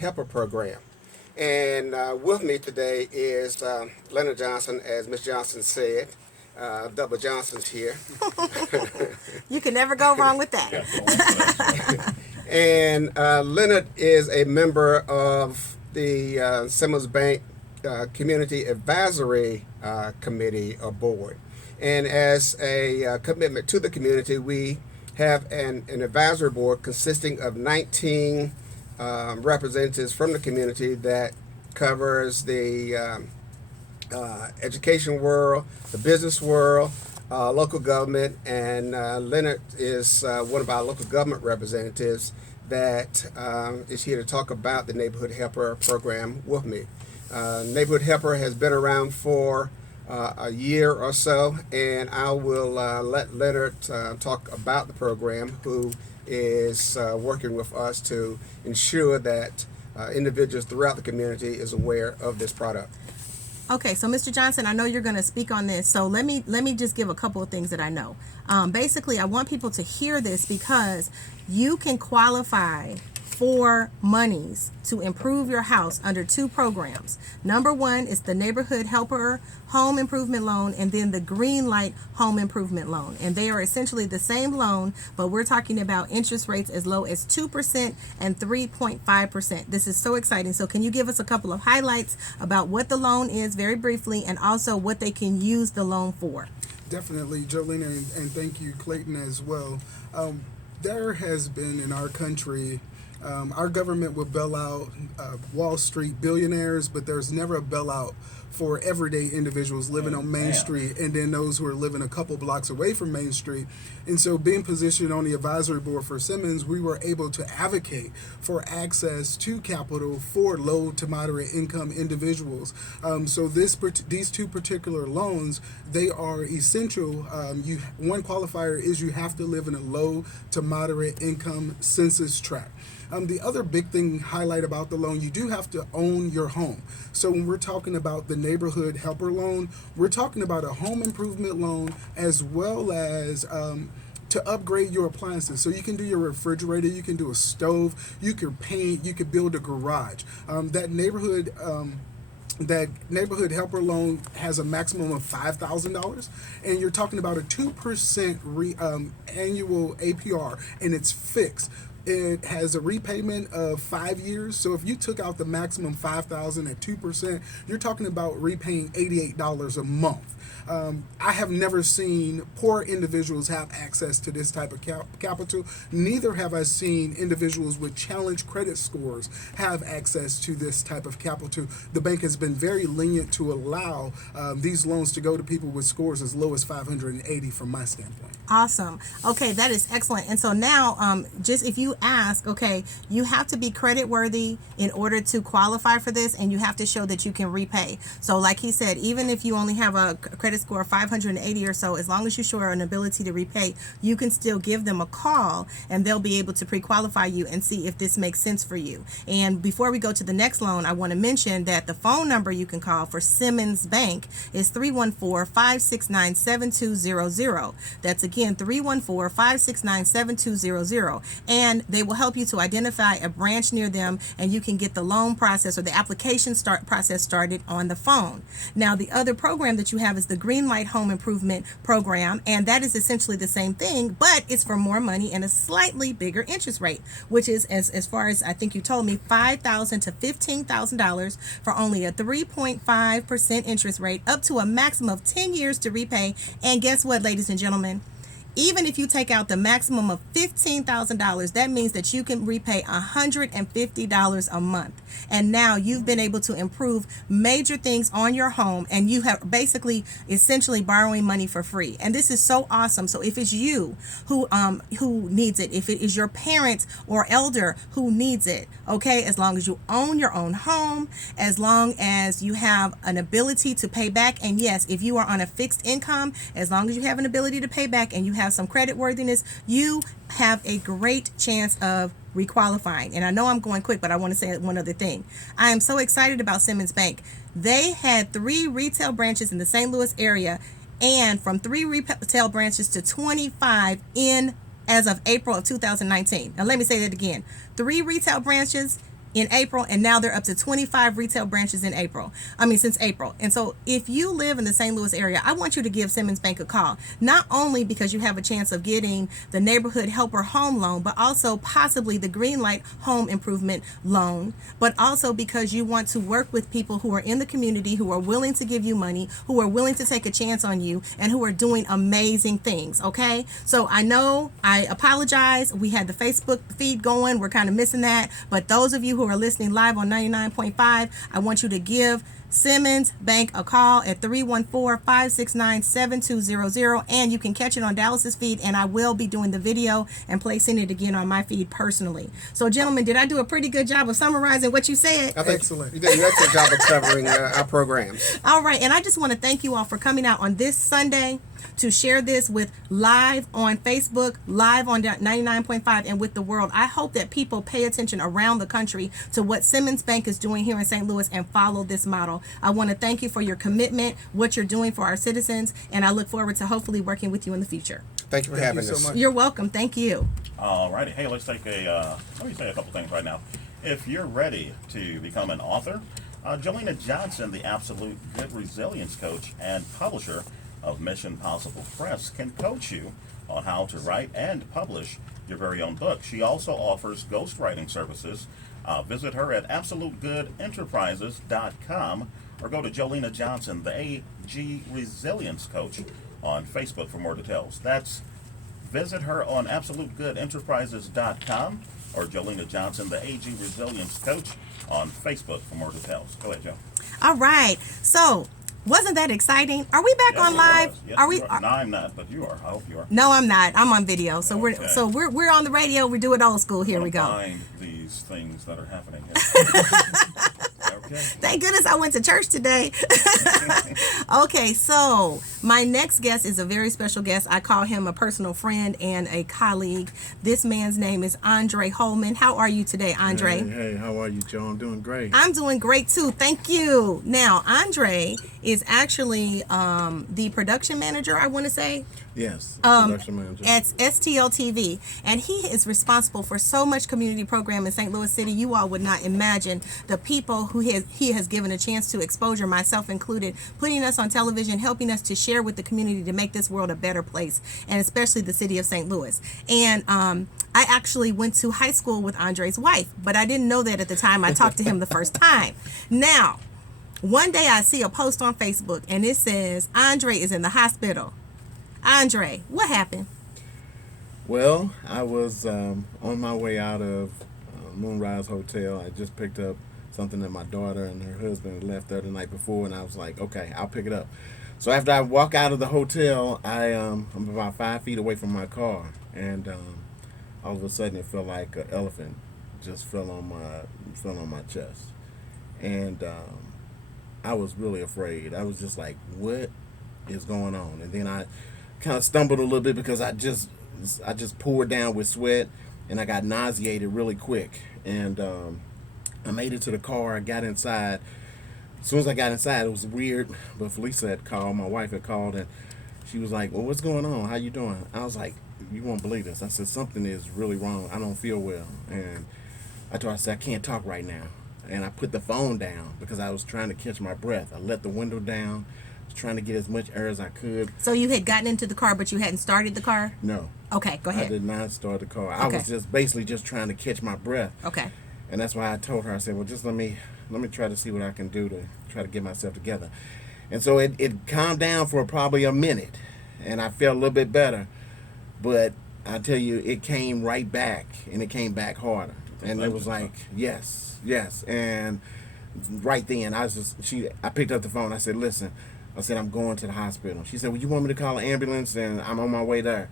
Helper Program. And with me today is Leonard Johnson, as Ms. Johnson said. Double Johnson's here. You can never go wrong with that. And Leonard is a member of the Simmons Bank Community Advisory Committee or Board. And as a commitment to the community, we have an advisory board consisting of 19 representatives from the community that covers the education world, the business world, local government, and Leonard is one of our local government representatives that is here to talk about the Neighborhood Helper program with me. Neighborhood Helper has been around for a year or so, and I will let Leonard talk about the program, who is working with us to ensure that individuals throughout the community is aware of this product. Okay, so Mr. Johnson, I know you're going to speak on this, so let me just give a couple of things that I know. Basically, I want people to hear this because you can qualify for monies to improve your house under two programs. Number one is the Neighborhood Helper Home Improvement Loan, and then the Green Light Home Improvement Loan. And they are essentially the same loan, but we're talking about interest rates as low as 2% and 3.5%. This is so exciting. So can you give us a couple of highlights about what the loan is very briefly, and also what they can use the loan for? Definitely, Jolene, and thank you, Clayton, as well. There has been in our country, our government will bail out Wall Street billionaires, but there's never a bailout for everyday individuals living on Main Street, and then those who are living a couple blocks away from Main Street. And so being positioned on the advisory board for Simmons, we were able to advocate for access to capital for low to moderate income individuals. So these two particular loans, they are essential. One qualifier is you have to live in a low to moderate income census tract. The other big thing highlight about the loan, you do have to own your home. So when we're talking about the Neighborhood Helper Loan, we're talking about a home improvement loan as well as to upgrade your appliances. So you can do your refrigerator, you can do a stove, you could paint, you could build a garage. That Neighborhood Helper Loan has a maximum of $5,000, and you're talking about a 2% annual APR, and it's fixed. It has a repayment of 5 years. So if you took out the maximum $5,000 at 2%, you're talking about repaying $88 a month. I have never seen poor individuals have access to this type of capital. Neither have I seen individuals with challenged credit scores have access to this type of capital. The bank has been very lenient to allow these loans to go to people with scores as low as 580 from my standpoint. Awesome. Okay, that is excellent. And so now, just if you ask, okay, you have to be credit worthy in order to qualify for this, and you have to show that you can repay. So like he said, even if you only have a credit score of 580 or so, as long as you show an ability to repay, you can still give them a call, and they'll be able to pre-qualify you and see if this makes sense for you. And before we go to the next loan, I want to mention that the phone number you can call for Simmons Bank is 314-569-7200. That's again 314-569-7200, and they will help you to identify a branch near them, and you can get the loan process or the application process started on the phone. Now, the other program that you have is the Green Light Home Improvement Program, and that is essentially the same thing, but it's for more money and a slightly bigger interest rate, which is, as far as I think you told me, $5,000 to $15,000 for only a 3.5% interest rate, up to a maximum of 10 years to repay. And guess what, ladies and gentlemen? Even if you take out the maximum of $15,000, that means that you can repay $150 a month. And now you've been able to improve major things on your home, and you have basically essentially borrowing money for free. And this is so awesome. So if it's you who needs it, if it is your parent or elder who needs it, okay, as long as you own your own home, as long as you have an ability to pay back, and yes, if you are on a fixed income, as long as you have an ability to pay back and you have some credit worthiness, you have a great chance of requalifying. And I know I'm going quick, but I want to say one other thing. I am so excited about Simmons Bank. They had 3 retail branches in the St. Louis area, and from 3 retail branches to 25 as of April of 2019. Now let me say that again. 3 retail branches in April, and now they're up to 25 retail branches in April. Since April. And so if you live in the St. Louis area, I want you to give Simmons Bank a call. Not only because you have a chance of getting the Neighborhood Helper Home Loan, but also possibly the Greenlight Home Improvement Loan, but also because you want to work with people who are in the community, who are willing to give you money, who are willing to take a chance on you, and who are doing amazing things, okay? So I know, I apologize. We had the Facebook feed going. We're kind of missing that. But those of you who are listening live on 99.5, I want you to give Simmons Bank a call at 314-569-7200, and you can catch it on Dallas's feed, and I will be doing the video and placing it again on my feed personally. So gentlemen, did I do a pretty good job of summarizing what you said? I think Excellent. You did an excellent job of covering our programs. All right, and I just want to thank you all for coming out on this Sunday to share this with live on Facebook, live on 99.5, and with the world. I hope that people pay attention around the country to what Simmons Bank is doing here in St. Louis and follow this model. I want to thank you for your commitment, what you're doing for our citizens, and I look forward to hopefully working with you in the future. Thank you for Thank having you so us. much. You're welcome. Thank you. All righty. Hey, let's take let me say a couple things right now. If you're ready to become an author, Jolena Johnson, the absolute good resilience coach and publisher of Mission Possible Press, can coach you on how to write and publish your very own book. She also offers ghostwriting services. Visit her at absolutegoodenterprises.com or go to Jolena Johnson, the AG Resilience Coach, on Facebook for more details. That's visit her on absolutegoodenterprises.com or Jolena Johnson, the AG Resilience Coach, on Facebook for more details. Go ahead, Joe. All right. So, wasn't that exciting? Are we back Yes, on it live? was. Yes, Are we? you are. No, I'm not, but you are. I hope you are. No, I'm not. I'm on video. So Okay. we're on the radio. We do it old school. Here we go. Find these things that are happening here. Okay. Thank goodness I went to church today. Okay, so my next guest is a very special guest. I call him a personal friend and a colleague. This man's name is Andre Holman. How are you today, Andre? Hey, how are you, Joe? I'm doing great. I'm doing great too. Thank you. Now, Andre is actually the production manager, I want to say, Yes, production manager. at STL TV, and he is responsible for so much community program in St. Louis City. You all would not imagine the people who he has given a chance to exposure, myself included, putting us on television, helping us to share with the community to make this world a better place, and especially the city of St. Louis. And I actually went to high school with Andre's wife, but I didn't know that at the time I talked to him the first time. Now, one day I see a post on Facebook, and it says, Andre is in the hospital. Andre, what happened? Well, I was on my way out of Moonrise Hotel. I just picked up something that my daughter and her husband had left there the night before, and I was like, okay, I'll pick it up. So after I walk out of the hotel, I'm about 5 feet away from my car, and all of a sudden it felt like an elephant just fell on my chest, and I was really afraid. I was just like, what is going on? And then I kind of stumbled a little bit because I just poured down with sweat, and I got nauseated really quick. And I made it to the car. I got inside. As soon as I got inside, it was weird, but Felisa had called. My wife had called, and she was like, well, what's going on? How you doing? I was like, you won't believe this. I said, something is really wrong. I don't feel well. And I told her, I said, I can't talk right now. And I put the phone down because I was trying to catch my breath. I let the window down. Trying to get as much air as I could. So you had gotten into the car, but you hadn't started the car? No. Okay, go I ahead. did not start the car. I Okay. was just basically just trying to catch my breath. Okay. And that's why I told her, I said, well, just let me try to see what I can do to try to get myself together. And so it calmed down for probably a minute, and I felt a little bit better. But I tell you, it came right back, and it came back harder. And it was like, yes. And right then, I picked up the phone. I said, listen, I said, I'm going to the hospital. She said, well, you want me to call an ambulance? And I'm on my way there.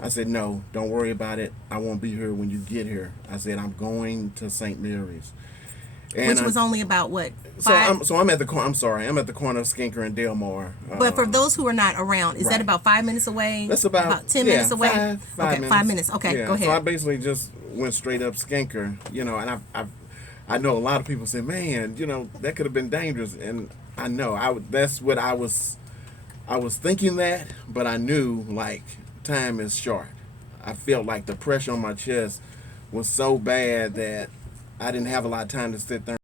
I said, no, don't worry about it. I won't be here when you get here. I said, I'm going to St. Mary's. And Which was only about what? I'm at the corner. I'm sorry. I'm at the corner of Skinker and Delmar. But for those who are not around, is that right. about 5 minutes away? That's about 10 minutes away? Five minutes. 5 minutes. Okay, Yeah, go ahead. So I basically just went straight up Skinker, and I know a lot of people say, man, that could have been dangerous, and I know that's what I was thinking that, but I knew like time is short. I felt like the pressure on my chest was so bad that I didn't have a lot of time to sit there